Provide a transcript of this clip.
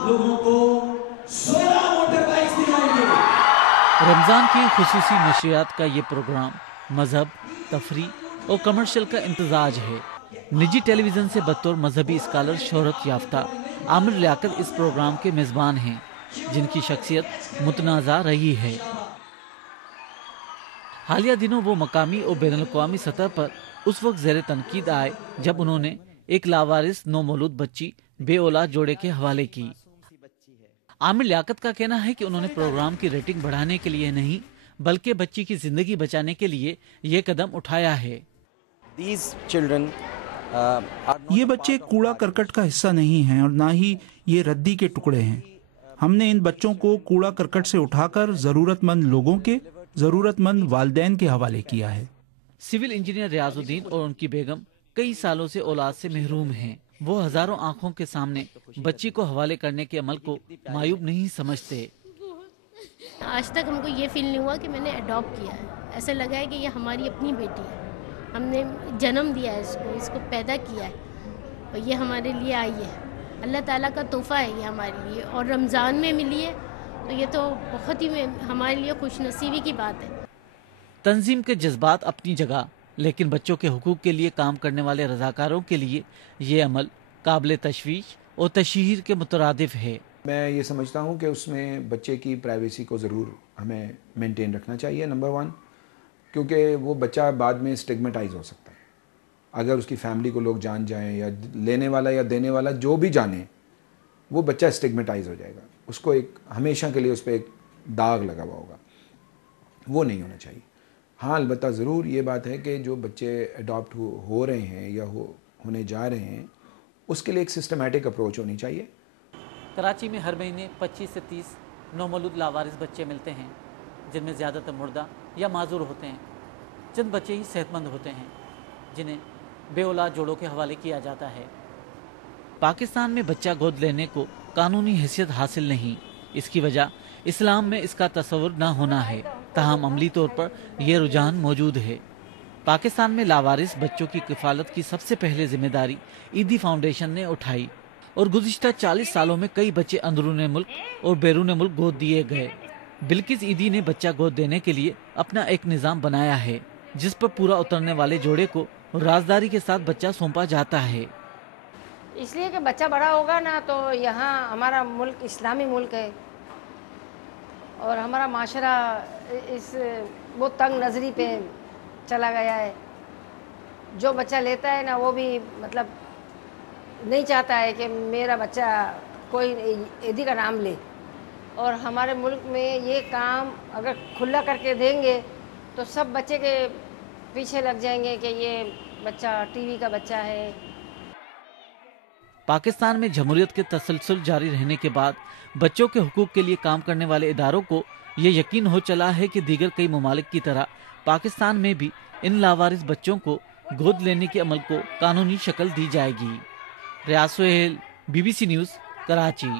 लोगों को 16 motor bikes दिलाएंगे। रमजान की खुसूसी नशरियात का ये प्रोग्राम मजहब, तफरी और कमर्शियल का इम्तजाज है। निजी टेलीविजन से बतौर मजहबी स्कॉलर शोहरत याफ्ता आमिर लियाकत इस प्रोग्राम के मेजबान हैं, जिनकी शख्सियत मुतनाज़ा रही है। हालिया दिनों वो मकामी और बैनुल-अक़वामी सतह पर उस वक्त ज़ेरे तनकीद आए जब उन्होंने एक लावारिस नौमौलूद बच्ची बे औलाद जोड़े के हवाले की। आमिर लियाकत का कहना है कि उन्होंने प्रोग्राम की रेटिंग बढ़ाने के लिए नहीं, बल्कि बच्ची की जिंदगी बचाने के लिए ये कदम उठाया है। ये बच्चे कूड़ा करकट का हिस्सा नहीं हैं और ना ही ये रद्दी के टुकड़े हैं। हमने इन बच्चों को कूड़ा करकट से उठाकर ज़रूरतमंद लोगों के, ज़रूरतमंद वालिदैन के हवाले किया है। सिविल इंजीनियर रियाजुद्दीन और उनकी बेगम कई सालों से औलाद से महरूम हैं। वो हजारों आंखों के सामने बच्ची को हवाले करने के अमल को मायूब नहीं समझते। आज तक हमको ये फील नहीं हुआ कि मैंने अडॉप्ट किया है। ऐसा लगा है कि ये हमारी अपनी बेटी है, हमने जन्म दिया है इसको पैदा किया है और ये हमारे लिए आई है। अल्लाह ताला का तोहफा है ये हमारे लिए, और रमज़ान में मिली है तो ये तो बहुत ही हमारे लिए खुशनसीबी की बात है। तंजीम के जज्बात अपनी जगह, लेकिन बच्चों के हुकूक के लिए काम करने वाले रजाकारों के लिए ये अमल काबिल तशवीश और तशहीर के मुतरादिफ है। मैं ये समझता हूँ कि उसमें बच्चे की प्राइवेसी को ज़रूर हमें मेंटेन रखना चाहिए, नंबर 1, क्योंकि वो बच्चा बाद में स्टिग्मेटाइज हो सकता है। अगर उसकी फैमिली को लोग जान जाएं या लेने वाला या देने वाला जो भी जाने, वो बच्चा स्टिग्मेटाइज हो जाएगा। उसको एक हमेशा के लिए उस पर एक दाग लगा हुआ होगा, वो नहीं होना चाहिए। हाँ, अलबत्ता ज़रूर ये बात है कि जो बच्चे अडॉप्ट हो रहे हैं या होने जा रहे हैं, उसके लिए एक सिस्टमेटिक अप्रोच होनी चाहिए। कराची में हर महीने 25 से 30 नौमौलूद लावारिस बच्चे मिलते हैं, जिनमें ज़्यादातर मुर्दा या माजूर होते हैं। चंद बच्चे ही सेहतमंद होते हैं, जिन्हें बे औलाद जोड़ों के हवाले किया जाता है। पाकिस्तान में बच्चा गोद लेने को कानूनी हैसियत हासिल नहीं। इसकी वजह इस्लाम में इसका तस्वुर न होना है, ताहम अमली तौर पर यह रुझान मौजूद है। पाकिस्तान में लावारिस बच्चों की किफ़ालत की सबसे पहले जिम्मेदारी ईदी फाउंडेशन ने उठाई और गुज़िश्ता 40 सालों में कई बच्चे अंदरून मुल्क और बैरून मुल्क गोद दिए गए। बिल्किस ईदी ने बच्चा गोद देने के लिए अपना एक निज़ाम बनाया है, जिस पर पूरा उतरने वाले जोड़े को राजदारी के साथ बच्चा सौंपा जाता है। इसलिए कि बच्चा बड़ा होगा ना तो यहाँ हमारा मुल्क इस्लामी मुल्क है और हमारा माशरा इस वो तंग नज़री पे चला गया है। जो बच्चा लेता है ना वो भी मतलब नहीं चाहता है कि मेरा बच्चा कोई ईदी का नाम ले, और हमारे मुल्क में ये काम अगर खुला करके देंगे तो सब बच्चे के पीछे लग जाएंगे कि ये बच्चा टीवी का बच्चा है। पाकिस्तान में जमहूरियत के तसलसल जारी रहने के बाद बच्चों के हुकूक के लिए काम करने वाले इदारों को ये यकीन हो चला है कि दीगर कई ममालिक की तरह पाकिस्तान में भी इन लावारिस बच्चों को गोद लेने के अमल को कानूनी शक्ल दी जाएगी। रियाज सोहेल, BBC न्यूज़, कराची।